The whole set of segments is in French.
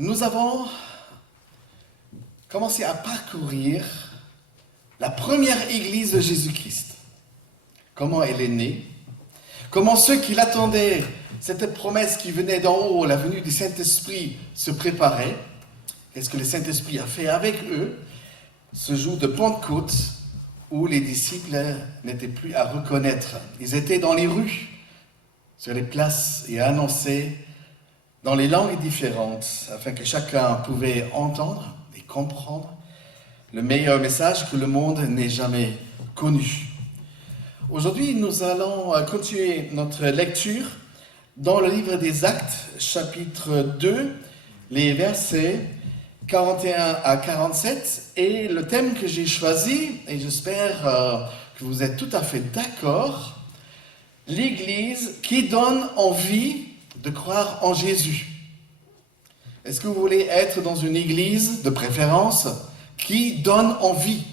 Nous avons commencé à parcourir la première église de Jésus-Christ. Comment elle est née, comment ceux qui l'attendaient, cette promesse qui venait d'en haut, la venue du Saint-Esprit, se préparaient. Qu'est-ce que le Saint-Esprit a fait avec eux ce jour de Pentecôte où les disciples n'étaient plus à reconnaître. Ils étaient dans les rues, sur les places et annonçaient dans les langues différentes afin que chacun pouvait entendre et comprendre le meilleur message que le monde n'ait jamais connu. Aujourd'hui, nous allons continuer notre lecture dans le livre des Actes, chapitre 2, les versets 41 à 47. Et le thème que j'ai choisi, et j'espère que vous êtes tout à fait d'accord, l'Église qui donne envie de croire en Jésus. Est-ce que vous voulez être dans une église de préférence qui donne envie?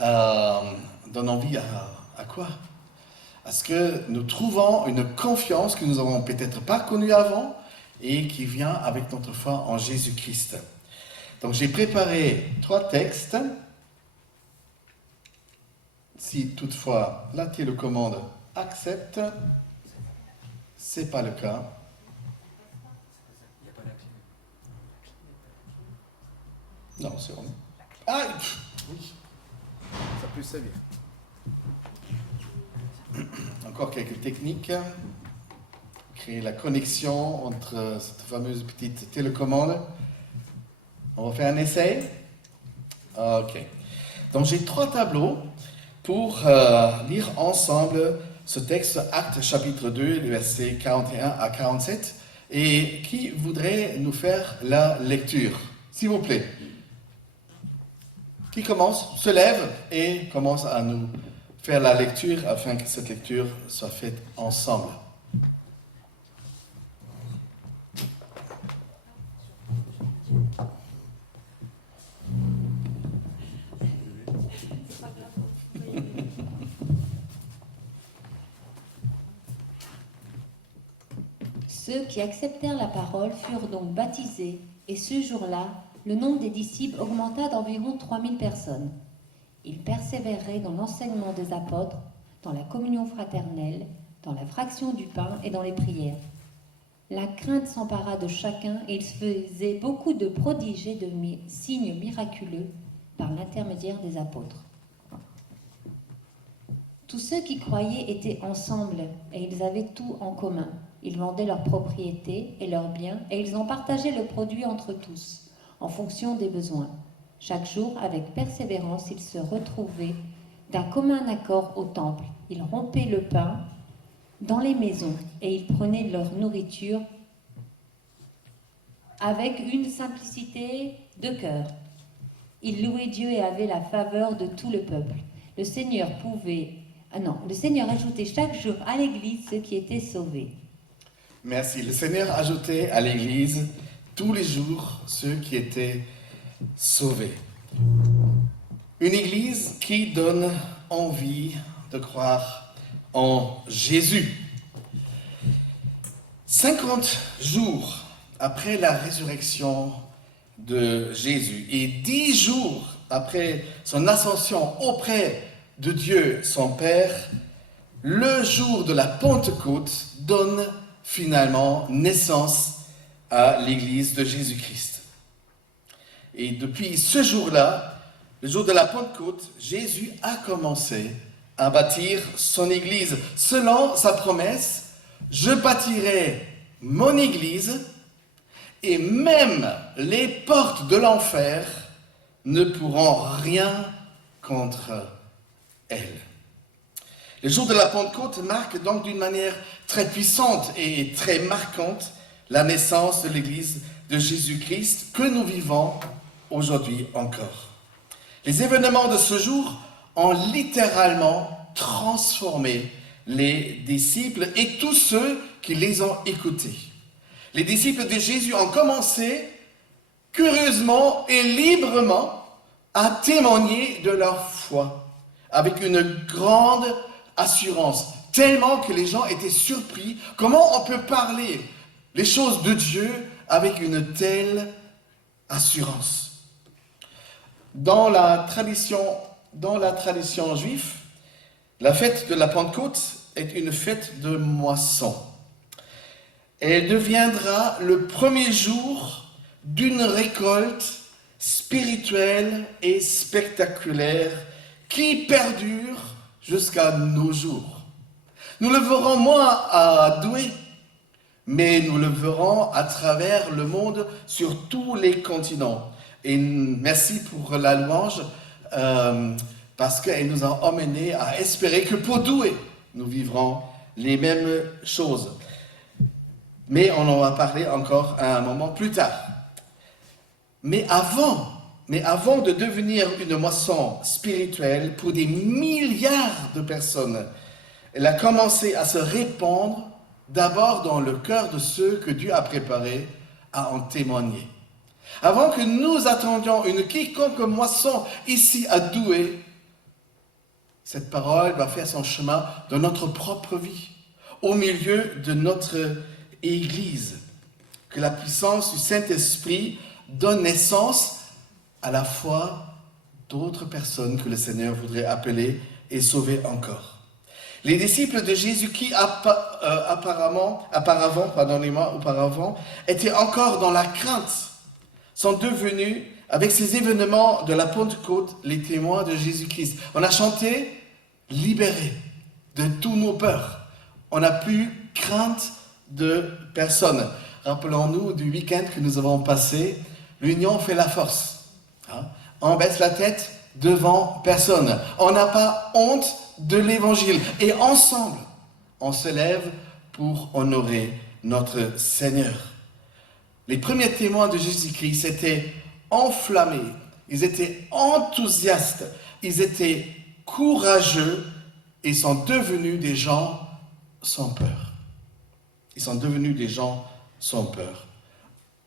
Donne envie à quoi? À ce que nous trouvons une confiance que nous n'avons peut-être pas connue avant et qui vient avec notre foi en Jésus-Christ. Donc j'ai préparé 3 textes. Si toutefois la télécommande accepte, ce n'est pas le cas. Non, c'est bon. Ah, oui. Ça peut servir. Encore quelques techniques. Créer la connexion entre cette fameuse petite télécommande. On va faire un essai. Ok. Donc j'ai 3 tableaux pour lire ensemble ce texte, Actes chapitre 2, versets 41 à 47. Et qui voudrait nous faire la lecture? S'il vous plaît. Qui commence, se lève et commence à nous faire la lecture afin que cette lecture soit faite ensemble. Ceux qui acceptèrent la parole furent donc baptisés, et ce jour-là, le nombre des disciples augmenta d'environ 3000 personnes. Ils persévéraient dans l'enseignement des apôtres, dans la communion fraternelle, dans la fraction du pain et dans les prières. La crainte s'empara de chacun et il se faisait beaucoup de prodiges et de signes miraculeux par l'intermédiaire des apôtres. Tous ceux qui croyaient étaient ensemble et ils avaient tout en commun. Ils vendaient leurs propriétés et leurs biens et ils en partageaient le produit entre tous, en fonction des besoins. Chaque jour, avec persévérance, ils se retrouvaient d'un commun accord au temple. Ils rompaient le pain dans les maisons et ils prenaient leur nourriture avec une simplicité de cœur. Ils louaient Dieu et avaient la faveur de tout le peuple. Le Seigneur ajoutait chaque jour à l'Église ceux qui étaient sauvés. Merci. Le Seigneur ajoutait à l'Église tous les jours ceux qui étaient sauvés. Une Église qui donne envie de croire en Jésus. 50 jours après la résurrection de Jésus et 10 jours après son ascension auprès de Dieu, son Père, le jour de la Pentecôte donne finalement naissance à l'Église de Jésus-Christ. Et depuis ce jour-là, le jour de la Pentecôte, Jésus a commencé à bâtir son Église. Selon sa promesse, je bâtirai mon Église et même les portes de l'enfer ne pourront rien contre elle. Le jour de la Pentecôte marque donc d'une manière très puissante et très marquante la naissance de l'Église de Jésus-Christ que nous vivons aujourd'hui encore. Les événements de ce jour ont littéralement transformé les disciples et tous ceux qui les ont écoutés. Les disciples de Jésus ont commencé curieusement et librement à témoigner de leur foi avec une grande assurance, tellement que les gens étaient surpris. Comment on peut parler les choses de Dieu avec une telle assurance. Dans la tradition juive, la fête de la Pentecôte est une fête de moisson. Elle deviendra le premier jour d'une récolte spirituelle et spectaculaire qui perdure jusqu'à nos jours. Nous le verrons moins à Douai, mais nous le verrons à travers le monde sur tous les continents. Et merci pour la louange, parce qu'elle nous a emmenés à espérer que pour Douai, nous vivrons les mêmes choses. Mais on en va parler encore à un moment plus tard. Mais avant de devenir une moisson spirituelle pour des milliards de personnes, elle a commencé à se répandre d'abord dans le cœur de ceux que Dieu a préparés à en témoigner. Avant que nous attendions une quiconque moisson ici à Douai, cette parole va faire son chemin dans notre propre vie, au milieu de notre Église. Que la puissance du Saint-Esprit donne naissance à la foi d'autres personnes que le Seigneur voudrait appeler et sauver encore. Les disciples de Jésus qui auparavant étaient encore dans la crainte, sont devenus, avec ces événements de la Pentecôte, les témoins de Jésus-Christ. On a chanté « Libérés de tous nos peurs ». On n'a plus crainte de personne. Rappelons-nous du week-end que nous avons passé, l'union fait la force. On baisse la tête devant personne. On n'a pas honte de l'évangile. Et ensemble, on se lève pour honorer notre Seigneur. Les premiers témoins de Jésus-Christ étaient enflammés, ils étaient enthousiastes, ils étaient courageux et sont devenus des gens sans peur. Ils sont devenus des gens sans peur.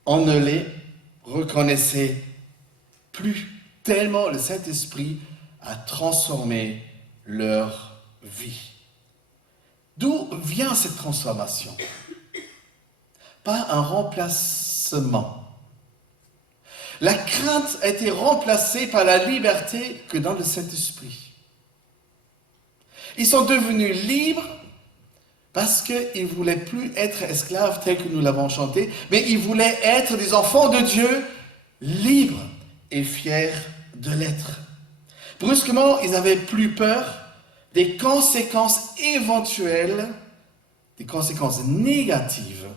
On ne les reconnaissait plus, tellement le Saint-Esprit a transformé leur vie. D'où vient cette transformation? Pas un remplacement. La crainte a été remplacée par la liberté que donne le Saint-Esprit. Ils sont devenus libres parce qu'ils ne voulaient plus être esclaves tels que nous l'avons chanté, mais ils voulaient être des enfants de Dieu libres et fiers de l'être. Brusquement, ils n'avaient plus peur des conséquences éventuelles, des conséquences négatives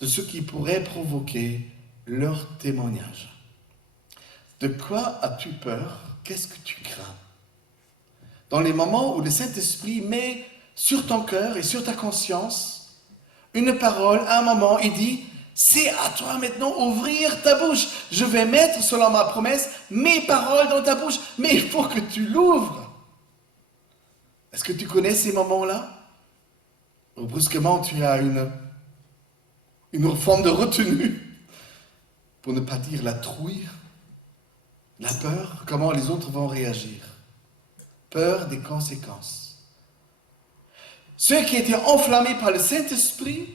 de ce qui pourrait provoquer leur témoignage. De quoi as-tu peur? Qu'est-ce que tu crains? Dans les moments où le Saint-Esprit met sur ton cœur et sur ta conscience une parole, à un moment, il dit, c'est à toi maintenant ouvrir ta bouche. Je vais mettre, selon ma promesse, mes paroles dans ta bouche, mais il faut que tu l'ouvres. Est-ce que tu connais ces moments-là? Où brusquement tu as une forme de retenue, pour ne pas dire la trouille, la peur, comment les autres vont réagir. Peur des conséquences. Ceux qui étaient enflammés par le Saint-Esprit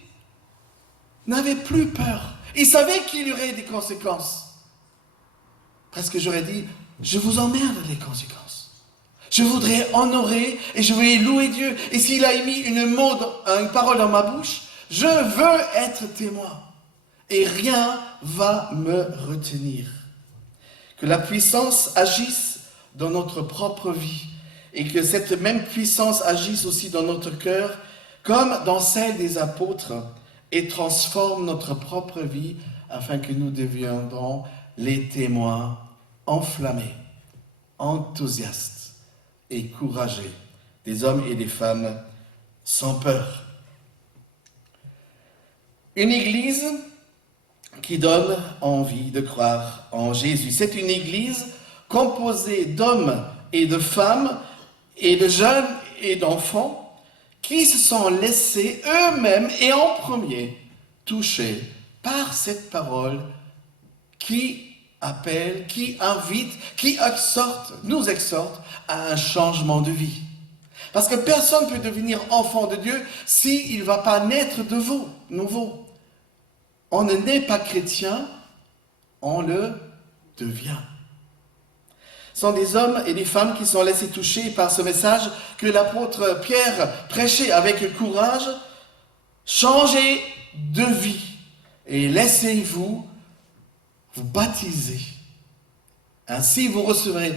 n'avaient plus peur. Ils savaient qu'il y aurait des conséquences. Presque j'aurais dit, je vous emmerde les conséquences. Je voudrais honorer et je vais louer Dieu. Et s'il a mis une parole dans ma bouche, je veux être témoin. Et rien va me retenir. Que la puissance agisse dans notre propre vie. Et que cette même puissance agisse aussi dans notre cœur, comme dans celle des apôtres, et transforme notre propre vie, afin que nous deviendrons les témoins enflammés, enthousiastes et courageux, des hommes et des femmes sans peur. Une église qui donne envie de croire en Jésus. C'est une église composée d'hommes et de femmes, et de jeunes et d'enfants qui se sont laissés eux-mêmes et en premier toucher par cette parole qui appelle, qui invite, qui nous exhorte à un changement de vie. Parce que personne ne peut devenir enfant de Dieu s'il ne va pas naître de nouveau. On ne naît pas chrétien, on le devient. Ce sont des hommes et des femmes qui sont laissés toucher par ce message que l'apôtre Pierre prêchait avec courage. Changez de vie et laissez-vous vous baptiser. Ainsi vous recevrez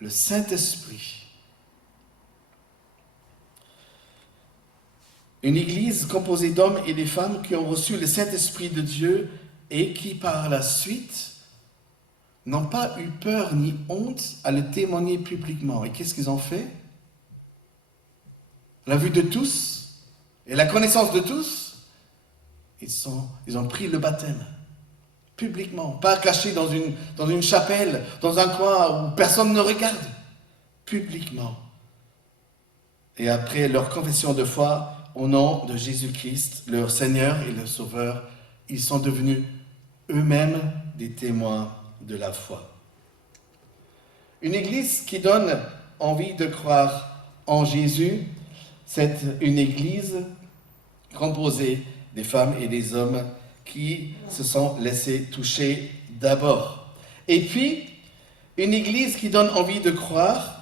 le Saint-Esprit. Une église composée d'hommes et de femmes qui ont reçu le Saint-Esprit de Dieu et qui par la suite n'ont pas eu peur ni honte à le témoigner publiquement. Et qu'est-ce qu'ils ont fait? La vue de tous et la connaissance de tous, ils ont pris le baptême publiquement, pas caché dans une chapelle, dans un coin où personne ne regarde, publiquement. Et après leur confession de foi, au nom de Jésus-Christ, leur Seigneur et leur Sauveur, ils sont devenus eux-mêmes des témoins de la foi. Une église qui donne envie de croire en Jésus, c'est une église composée des femmes et des hommes qui se sont laissés toucher d'abord. Et puis, une église qui donne envie de croire,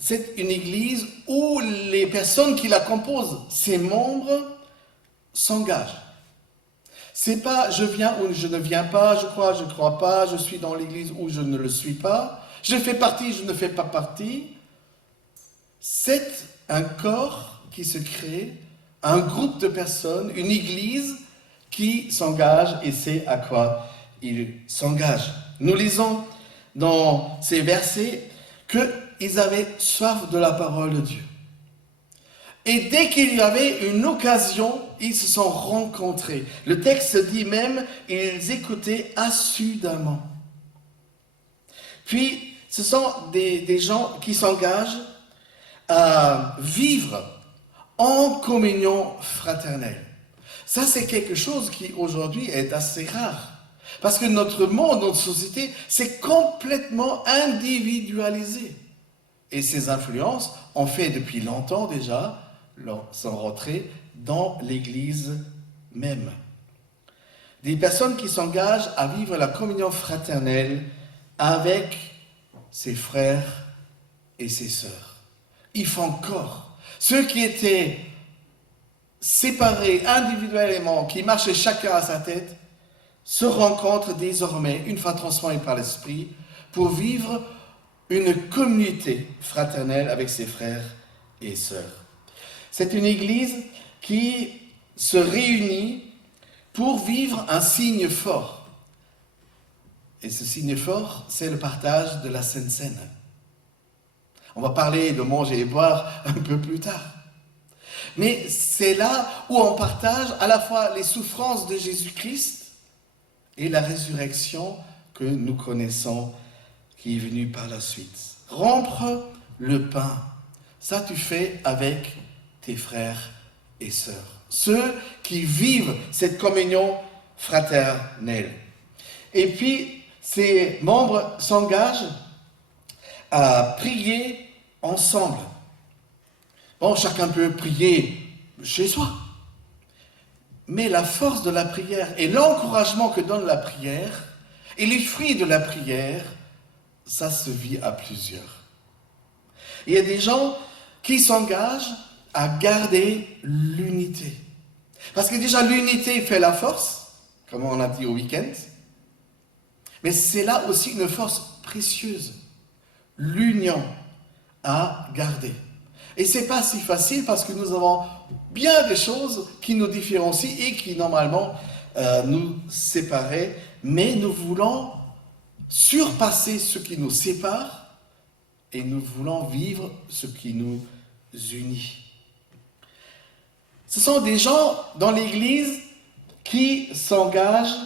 c'est une église où les personnes qui la composent, ses membres, s'engagent. C'est pas je viens ou je ne viens pas, je crois pas, je suis dans l'église ou je ne le suis pas, je fais partie, je ne fais pas partie. C'est un corps qui se crée, un groupe de personnes, une église qui s'engage et sait à quoi il s'engage. Nous lisons dans ces versets qu'ils avaient soif de la parole de Dieu. Et dès qu'il y avait une occasion, ils se sont rencontrés. Le texte dit même, ils écoutaient assidûment. Puis, ce sont des gens qui s'engagent à vivre en communion fraternelle. Ça, c'est quelque chose qui aujourd'hui est assez rare. Parce que notre monde, notre société, c'est complètement individualisé. Et ces influences ont fait depuis longtemps déjà sont rentrées dans l'Église même. Des personnes qui s'engagent à vivre la communion fraternelle avec ses frères et ses sœurs. Ils font corps. Ceux qui étaient séparés individuellement, qui marchaient chacun à sa tête, se rencontrent désormais, une fois transformés par l'Esprit, pour vivre une communauté fraternelle avec ses frères et sœurs. C'est une église qui se réunit pour vivre un signe fort. Et ce signe fort, c'est le partage de la Sainte Seine. On va parler de manger et boire un peu plus tard. Mais c'est là où on partage à la fois les souffrances de Jésus-Christ et la résurrection que nous connaissons, qui est venue par la suite. Rompre le pain, ça tu fais avec tes frères et sœurs. Ceux qui vivent cette communion fraternelle. Et puis, ces membres s'engagent à prier ensemble. Bon, chacun peut prier chez soi. Mais la force de la prière et l'encouragement que donne la prière et les fruits de la prière, ça se vit à plusieurs. Il y a des gens qui s'engagent à garder l'unité. Parce que déjà l'unité fait la force, comme on a dit au week-end. Mais c'est là aussi une force précieuse. L'union à garder. Et c'est pas si facile parce que nous avons bien des choses qui nous différencient et qui normalement nous séparaient, mais nous voulons surpasser ce qui nous sépare et nous voulons vivre ce qui nous unit. Ce sont des gens dans l'Église qui s'engagent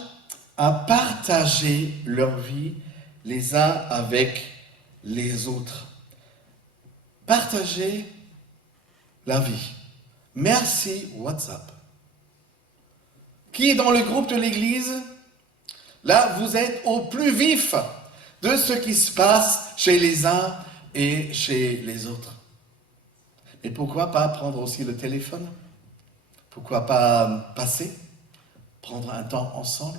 à partager leur vie les uns avec les autres. Partager la vie. Merci WhatsApp. Qui est dans le groupe de l'Église? Là, vous êtes au plus vif de ce qui se passe chez les uns et chez les autres. Mais pourquoi pas prendre aussi le téléphone? Pourquoi pas passer prendre un temps ensemble?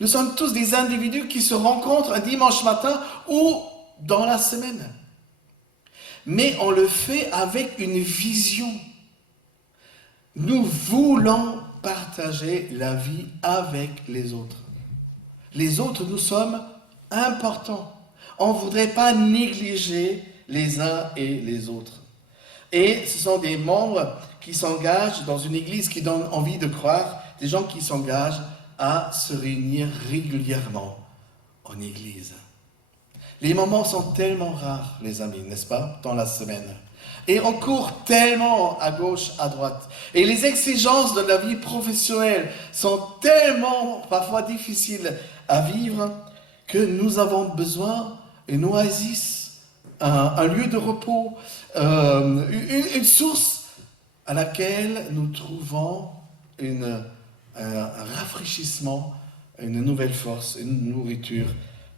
Nous sommes tous des individus qui se rencontrent un dimanche matin ou dans la semaine. Mais on le fait avec une vision. Nous voulons partager la vie avec les autres. Les autres, nous sommes importants. On ne voudrait pas négliger les uns et les autres. Et ce sont des membres qui s'engagent dans une église qui donne envie de croire, des gens qui s'engagent à se réunir régulièrement en église. Les moments sont tellement rares, les amis, n'est-ce pas, dans la semaine. Et on court tellement à gauche, à droite. Et les exigences de la vie professionnelle sont tellement parfois difficiles à vivre que nous avons besoin d'une oasis, un lieu de repos, une source à laquelle nous trouvons un rafraîchissement, une nouvelle force, une nourriture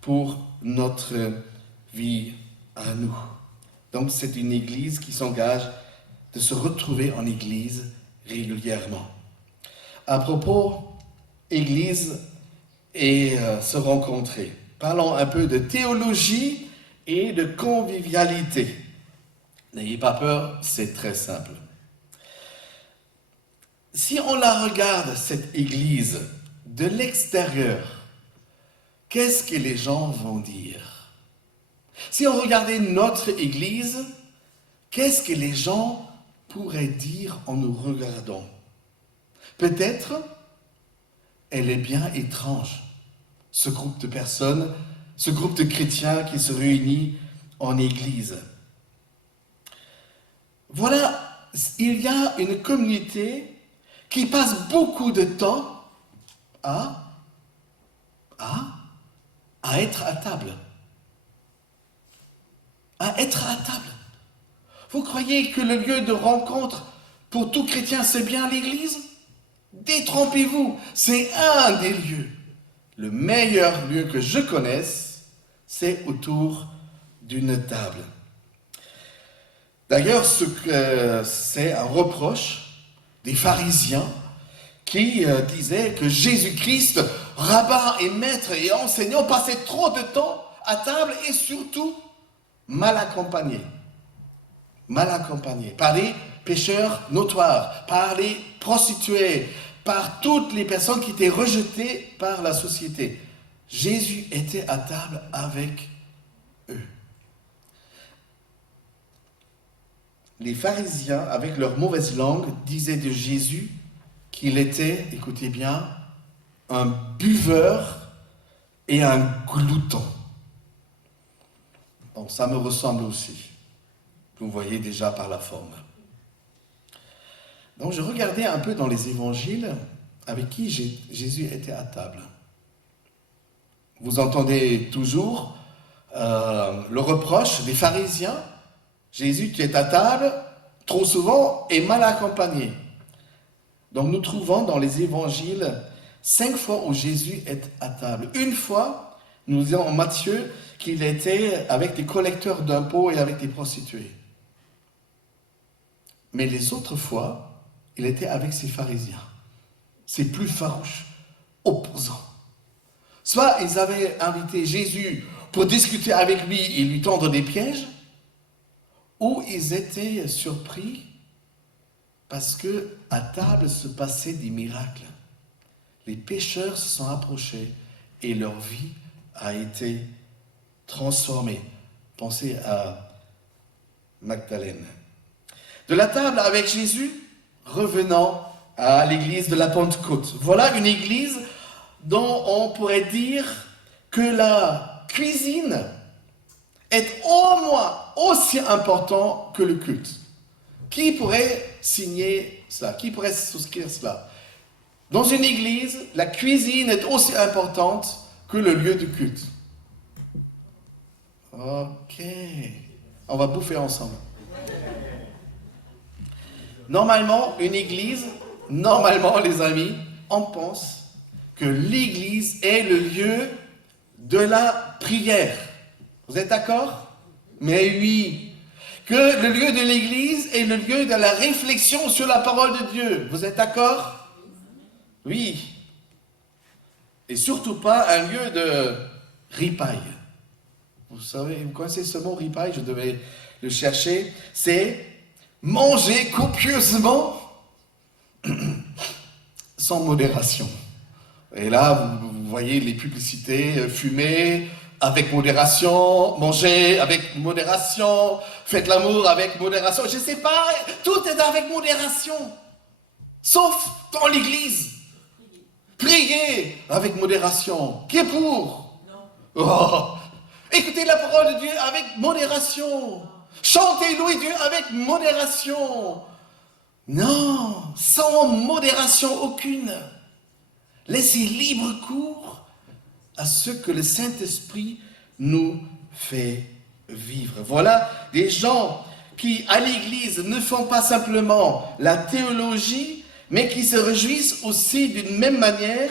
pour notre vie à nous. Donc c'est une église qui s'engage de se retrouver en église régulièrement. À propos, église et se rencontrer. Parlons un peu de théologie et de convivialité. N'ayez pas peur, c'est très simple. Si on la regarde, cette église, de l'extérieur, qu'est-ce que les gens vont dire? Si on regardait notre église, qu'est-ce que les gens pourraient dire en nous regardant? Peut-être, elle est bien étrange, ce groupe de personnes, ce groupe de chrétiens qui se réunit en église. Voilà, il y a une communauté qui passe beaucoup de temps à être à table. À être à table. Vous croyez que le lieu de rencontre pour tout chrétien, c'est bien l'église? Détrompez-vous, c'est un des lieux. Le meilleur lieu que je connaisse, c'est autour d'une table. D'ailleurs, c'est un reproche des pharisiens qui disaient que Jésus-Christ, rabbin et maître et enseignant, passait trop de temps à table et surtout mal accompagné. Mal accompagné par les pécheurs notoires, par les prostituées, par toutes les personnes qui étaient rejetées par la société. Jésus était à table avec eux. Les pharisiens, avec leur mauvaise langue, disaient de Jésus qu'il était, écoutez bien, un buveur et un glouton. Bon, ça me ressemble aussi. Vous voyez déjà par la forme. Donc je regardais un peu dans les évangiles avec qui Jésus était à table. Vous entendez toujours le reproche des pharisiens. Jésus, tu es à table, trop souvent, et mal accompagné. Donc nous trouvons dans les évangiles 5 fois où Jésus est à table. Une fois, nous disons en Matthieu qu'il était avec des collecteurs d'impôts et avec des prostituées. Mais les autres fois, il était avec ses pharisiens. C'est plus farouche, opposant. Soit ils avaient invité Jésus pour discuter avec lui et lui tendre des pièges, ou ils étaient surpris parce que à table se passaient des miracles. Les pécheurs se sont approchés et leur vie a été transformée. Pensez à Magdalène. De la table avec Jésus, revenons à l'église de la Pentecôte. Voilà une église dont on pourrait dire que la cuisine est au moins aussi important que le culte. Qui pourrait signer cela? Qui pourrait souscrire cela? Dans une église, la cuisine est aussi importante que le lieu de culte. Ok. On va bouffer ensemble. Normalement, une église, les amis, on pense que l'église est le lieu de la prière. Vous êtes d'accord? Mais oui, que le lieu de l'église est le lieu de la réflexion sur la parole de Dieu. Vous êtes d'accord? Oui. Et surtout pas un lieu de ripaille. Vous savez, vous connaissez ce mot ripaille, je devais le chercher. C'est manger copieusement sans modération. Et là, vous voyez les publicités, fumer avec modération, manger avec modération, faites l'amour avec modération. Je ne sais pas, tout est avec modération. Sauf dans l'église. Priez avec modération. Qui est pour? Oh. Écoutez la parole de Dieu avec modération. Chantez, louez Dieu avec modération. Non, sans modération aucune. Laissez libre cours à ce que le Saint-Esprit nous fait vivre. Voilà des gens qui, à l'Église, ne font pas simplement la théologie, mais qui se réjouissent aussi d'une même manière,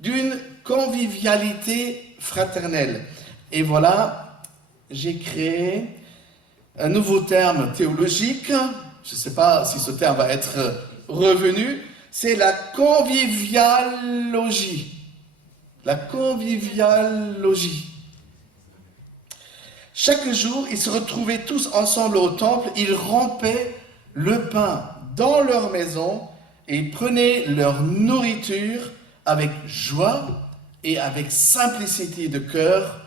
d'une convivialité fraternelle. Et voilà, j'ai créé un nouveau terme théologique. Je ne sais pas si ce terme va être revenu. C'est la convivialogie. La convivialogie. Chaque jour, ils se retrouvaient tous ensemble au temple. Ils rompaient le pain dans leur maison et prenaient leur nourriture avec joie et avec simplicité de cœur,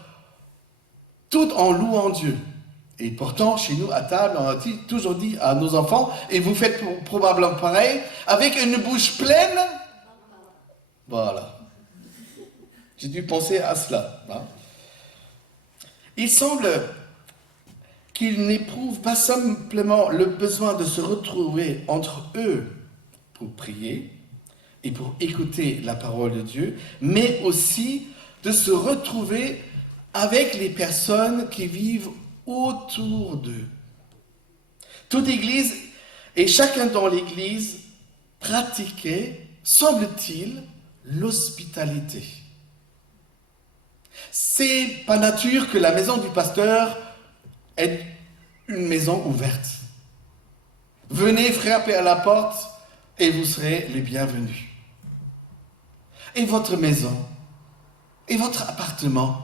tout en louant Dieu. Et pourtant, chez nous, à table, on a toujours dit à nos enfants, et vous faites probablement pareil, avec une bouche pleine. Voilà. J'ai dû penser à cela. Hein. Il semble qu'ils n'éprouvent pas simplement le besoin de se retrouver entre eux pour prier et pour écouter la parole de Dieu, mais aussi de se retrouver avec les personnes qui vivent autour d'eux. Toute Église et chacun dans l'Église pratiquait, semble-t-il, l'hospitalité. C'est par nature que la maison du pasteur est une maison ouverte. Venez frapper à la porte et vous serez les bienvenus. Et votre maison, et votre appartement,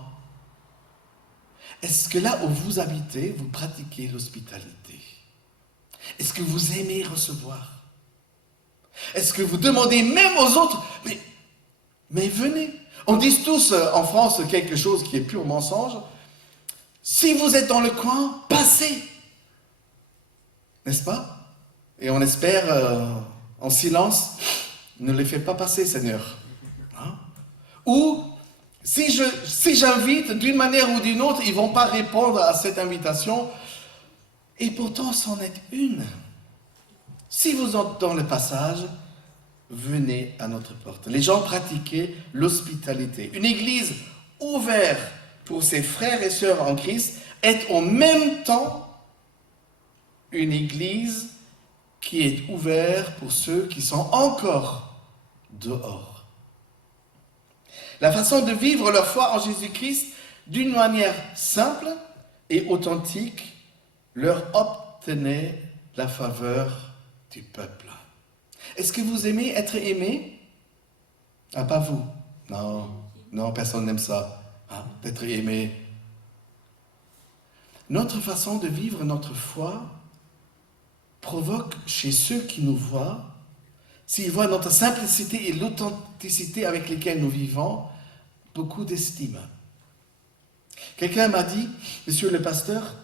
est-ce que là où vous habitez, vous pratiquez l'hospitalité? Est-ce que vous aimez recevoir? Est-ce que vous demandez même aux autres, mais venez. On dit tous en France quelque chose qui est pur mensonge. Si vous êtes dans le coin, passez. N'est-ce pas? Et on espère en silence, ne les fais pas passer, Seigneur. Hein? Ou si j'invite d'une manière ou d'une autre, ils ne vont pas répondre à cette invitation. Et pourtant, c'en est une. Si vous êtes dans le passage, venez à notre porte. Les gens pratiquaient l'hospitalité. Une église ouverte pour ses frères et sœurs en Christ est en même temps une église qui est ouverte pour ceux qui sont encore dehors. La façon de vivre leur foi en Jésus-Christ d'une manière simple et authentique leur obtenait la faveur du peuple. Est-ce que vous aimez être aimé? Ah, pas vous. Non, personne n'aime ça, hein, d'être aimé. Notre façon de vivre notre foi provoque chez ceux qui nous voient, s'ils voient notre simplicité et l'authenticité avec lesquelles nous vivons, beaucoup d'estime. Quelqu'un m'a dit, monsieur le pasteur,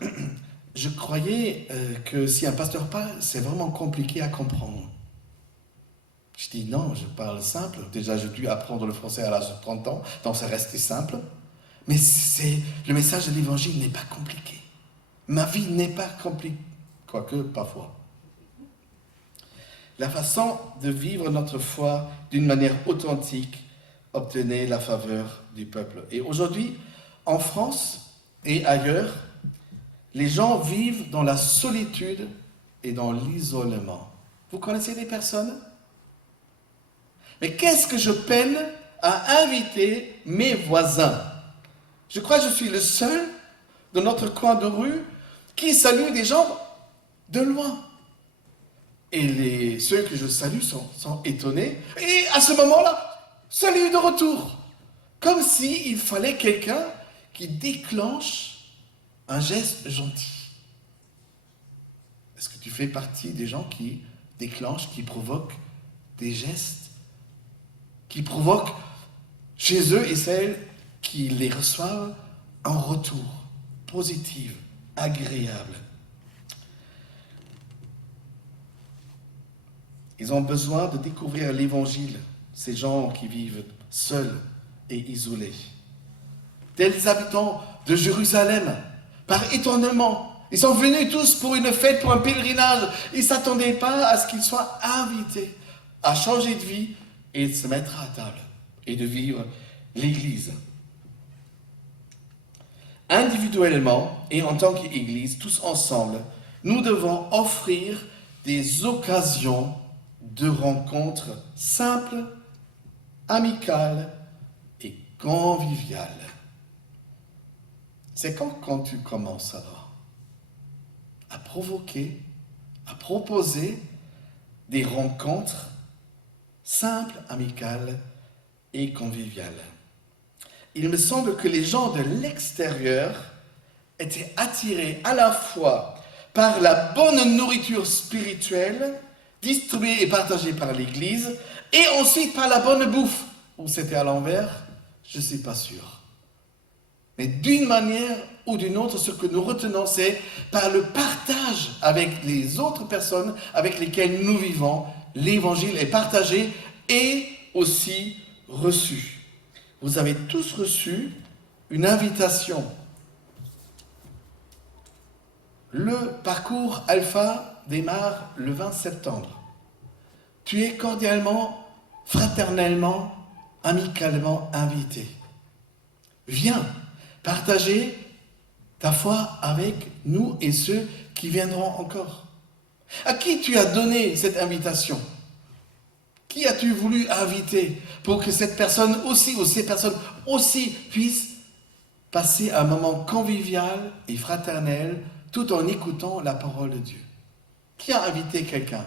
je croyais que si un pasteur parle, c'est vraiment compliqué à comprendre. Je dis non, je parle simple. Déjà, j'ai dû apprendre le français à l'âge de 30 ans, donc ça restait simple. Mais le message de l'évangile n'est pas compliqué. Ma vie n'est pas compliquée, quoique parfois. La façon de vivre notre foi d'une manière authentique obtenait la faveur du peuple. Et aujourd'hui, en France et ailleurs, les gens vivent dans la solitude et dans l'isolement. Vous connaissez des personnes? Mais qu'est-ce que je peine à inviter mes voisins? Je crois que je suis le seul de notre coin de rue qui salue des gens de loin. Et ceux que je salue sont étonnés. Et à ce moment-là, salut de retour. Comme s'il fallait quelqu'un qui déclenche un geste gentil. Est-ce que tu fais partie des gens qui déclenchent, qui provoquent des gestes, qui provoquent chez eux et celles qui les reçoivent un retour positif, agréable? Ils ont besoin de découvrir l'évangile, ces gens qui vivent seuls et isolés. Tels les habitants de Jérusalem, par étonnement, ils sont venus tous pour une fête, pour un pèlerinage. Ils ne s'attendaient pas à ce qu'ils soient invités à changer de vie et de se mettre à table et de vivre l'Église. Individuellement et en tant qu'Église, tous ensemble, nous devons offrir des occasions de rencontres simples, amicales et conviviales. C'est quand tu commences alors à provoquer, à proposer des rencontres simples, amicales et conviviales. Il me semble que les gens de l'extérieur étaient attirés à la fois par la bonne nourriture spirituelle distribuée et partagée par l'Église, et ensuite par la bonne bouffe. Ou c'était à l'envers, je ne suis pas sûr. Mais d'une manière ou d'une autre, ce que nous retenons, c'est par le partage avec les autres personnes avec lesquelles nous vivons, l'Évangile est partagé et aussi reçu. Vous avez tous reçu une invitation. Le parcours Alpha démarre le 20 septembre. Tu es cordialement, fraternellement, amicalement invité. Viens partager ta foi avec nous et ceux qui viendront encore. À qui tu as donné cette invitation? Qui as-tu voulu inviter pour que cette personne aussi, ou ces personnes aussi, puissent passer un moment convivial et fraternel tout en écoutant la parole de Dieu? Qui a invité quelqu'un?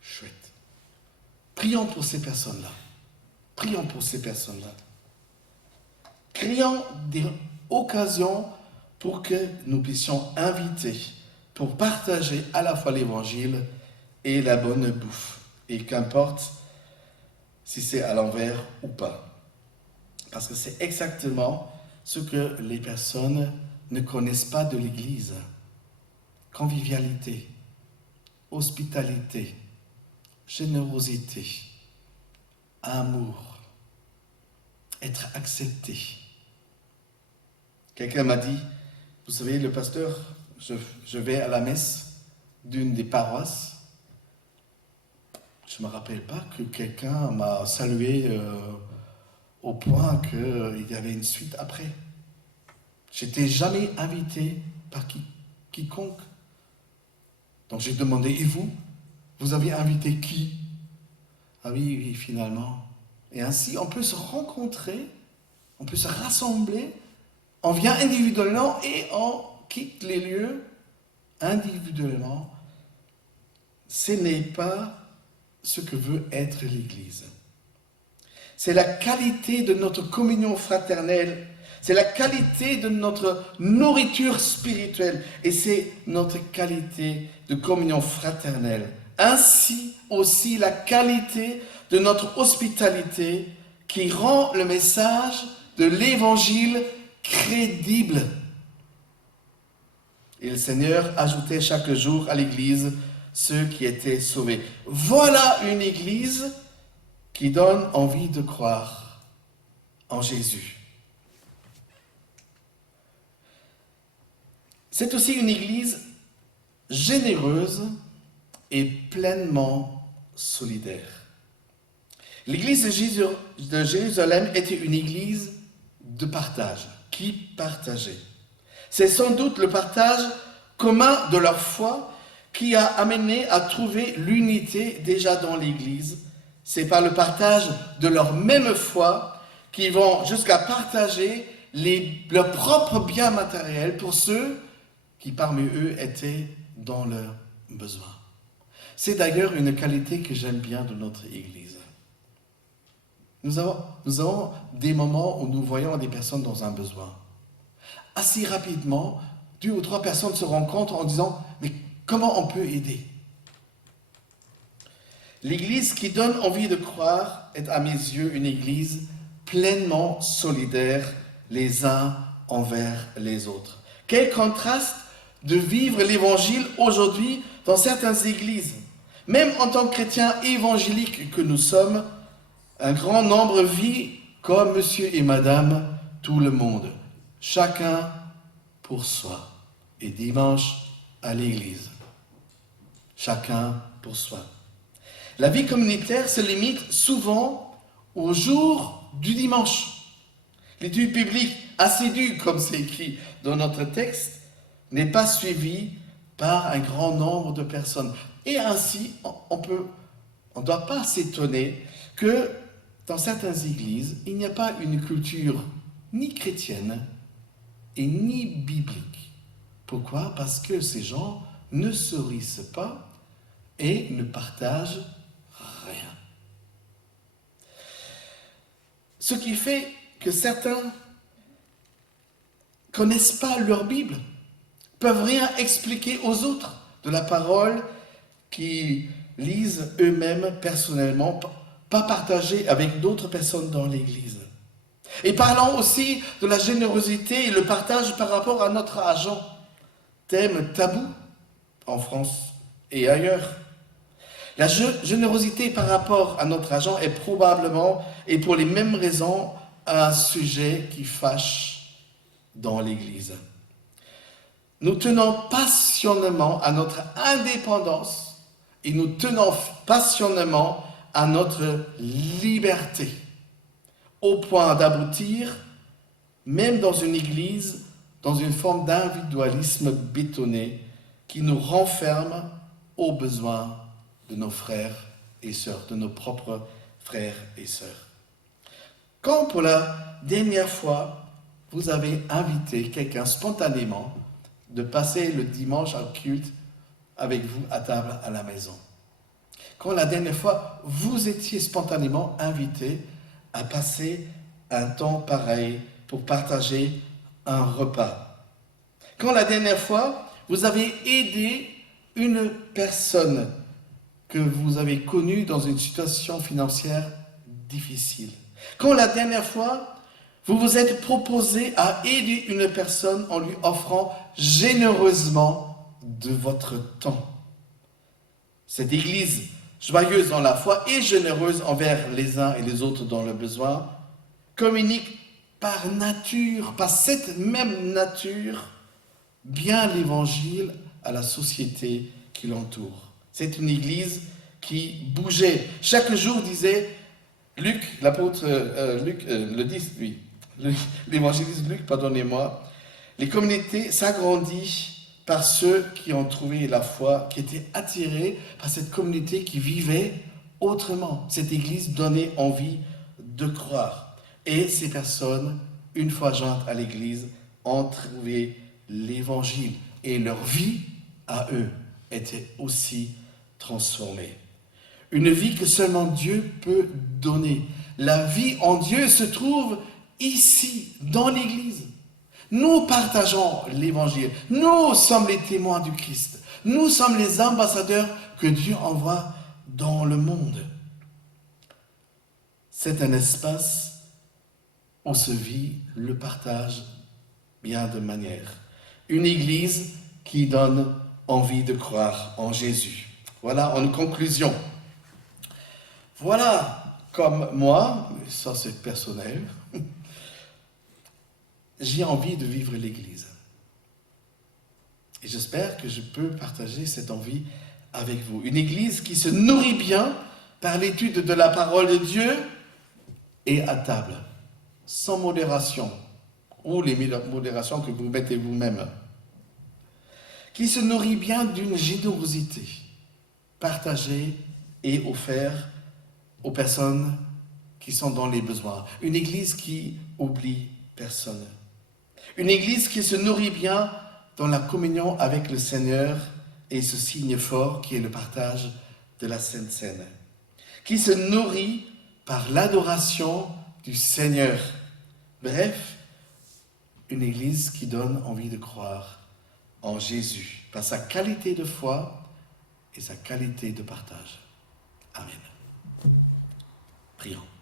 Chouette. Prions pour ces personnes-là. Prions pour ces personnes-là. Créons des occasions pour que nous puissions inviter, pour partager à la fois l'Évangile et la bonne bouffe. Et qu'importe si c'est à l'envers ou pas. Parce que c'est exactement ce que les personnes ne connaissent pas de l'Église. Convivialité, hospitalité, générosité, amour, être accepté. Quelqu'un m'a dit, vous savez, le pasteur, je vais à la messe d'une des paroisses. Je ne me rappelle pas que quelqu'un m'a salué au point qu'il y avait une suite après. Je n'étais jamais invité par quiconque. Donc j'ai demandé, et vous? Vous avez invité qui? Ah oui, finalement. Et ainsi, on peut se rencontrer, on peut se rassembler, on vient individuellement et on quitte les lieux individuellement. Ce n'est pas ce que veut être l'Église. C'est la qualité de notre communion fraternelle, c'est la qualité de notre nourriture spirituelle et c'est notre qualité de communion fraternelle. Ainsi aussi la qualité de notre hospitalité qui rend le message de l'Évangile crédible. Et le Seigneur ajoutait chaque jour à l'Église ceux qui étaient sauvés. Voilà une Église qui donne envie de croire en Jésus. C'est aussi une Église généreuse et pleinement solidaire. L'Église de Jérusalem était une Église de partage, qui partageait. C'est sans doute le partage commun de leur foi qui a amené à trouver l'unité déjà dans l'Église. C'est par le partage de leur même foi qu'ils vont jusqu'à partager leurs propres biens matériels pour ceux qui parmi eux étaient dans leur besoin. C'est d'ailleurs une qualité que j'aime bien de notre Église. Nous avons des moments où nous voyons des personnes dans un besoin. Assez rapidement, 2 ou 3 personnes se rencontrent en disant « Mais comment on peut aider ?» L'Église qui donne envie de croire est à mes yeux une Église pleinement solidaire les uns envers les autres. Quel contraste de vivre l'Évangile aujourd'hui dans certaines églises. Même en tant que chrétiens évangéliques que nous sommes, un grand nombre vit comme monsieur et madame tout le monde, chacun pour soi. Et dimanche à l'église, chacun pour soi. La vie communautaire se limite souvent au jour du dimanche. L'étude biblique assidue, comme c'est écrit dans notre texte, n'est pas suivie par un grand nombre de personnes. Et ainsi, on ne doit pas s'étonner que dans certaines églises, il n'y a pas une culture ni chrétienne et ni biblique. Pourquoi? Parce que ces gens ne se rissent pas et ne partagent rien. Ce qui fait que certains connaissent pas leur Bible, peuvent rien expliquer aux autres de la parole qu'ils lisent eux-mêmes personnellement, pas partagée avec d'autres personnes dans l'Église. Et parlons aussi de la générosité et le partage par rapport à notre argent, thème tabou en France et ailleurs. La générosité par rapport à notre argent est probablement, et pour les mêmes raisons, un sujet qui fâche dans l'Église. Nous tenons passionnément à notre indépendance et nous tenons passionnément à notre liberté, au point d'aboutir, même dans une Église, dans une forme d'individualisme bétonné qui nous renferme aux besoins de nos frères et sœurs, de nos propres frères et sœurs. Quand pour la dernière fois, vous avez invité quelqu'un spontanément de passer le dimanche en culte avec vous à table à la maison? Quand la dernière fois, vous étiez spontanément invité à passer un temps pareil pour partager un repas? Quand la dernière fois, vous avez aidé une personne que vous avez connue dans une situation financière difficile? Quand la dernière fois, vous vous êtes proposé à aider une personne en lui offrant généreusement de votre temps? Cette Église joyeuse dans la foi et généreuse envers les uns et les autres dans le besoin communique par nature, par cette même nature, bien l'Évangile à la société qui l'entoure. C'est une Église qui bougeait. Chaque jour, disait Luc, l'apôtre Luc, le dit, lui, l'évangéliste Luc, pardonnez-moi, les communautés s'agrandissent par ceux qui ont trouvé la foi, qui étaient attirés par cette communauté qui vivait autrement. Cette Église donnait envie de croire. Et ces personnes, une fois jointes à l'Église, ont trouvé l'Évangile. Et leur vie, à eux, était aussi transformée. Une vie que seulement Dieu peut donner. La vie en Dieu se trouve ici, dans l'Église. Nous partageons l'Évangile. Nous sommes les témoins du Christ. Nous sommes les ambassadeurs que Dieu envoie dans le monde. C'est un espace où se vit le partage bien de manière. Une Église qui donne envie de croire en Jésus. Voilà en conclusion. Voilà comme moi, ça c'est personnel, j'ai envie de vivre l'Église. Et j'espère que je peux partager cette envie avec vous. Une Église qui se nourrit bien par l'étude de la parole de Dieu et à table, sans modération, ou les modérations que vous mettez vous-même. Qui se nourrit bien d'une générosité partagée et offerte aux personnes qui sont dans les besoins. Une Église qui oublie personne. Une Église qui se nourrit bien dans la communion avec le Seigneur et ce signe fort qui est le partage de la Sainte Seine, qui se nourrit par l'adoration du Seigneur. Bref, une Église qui donne envie de croire en Jésus, par sa qualité de foi et sa qualité de partage. Amen. Prions.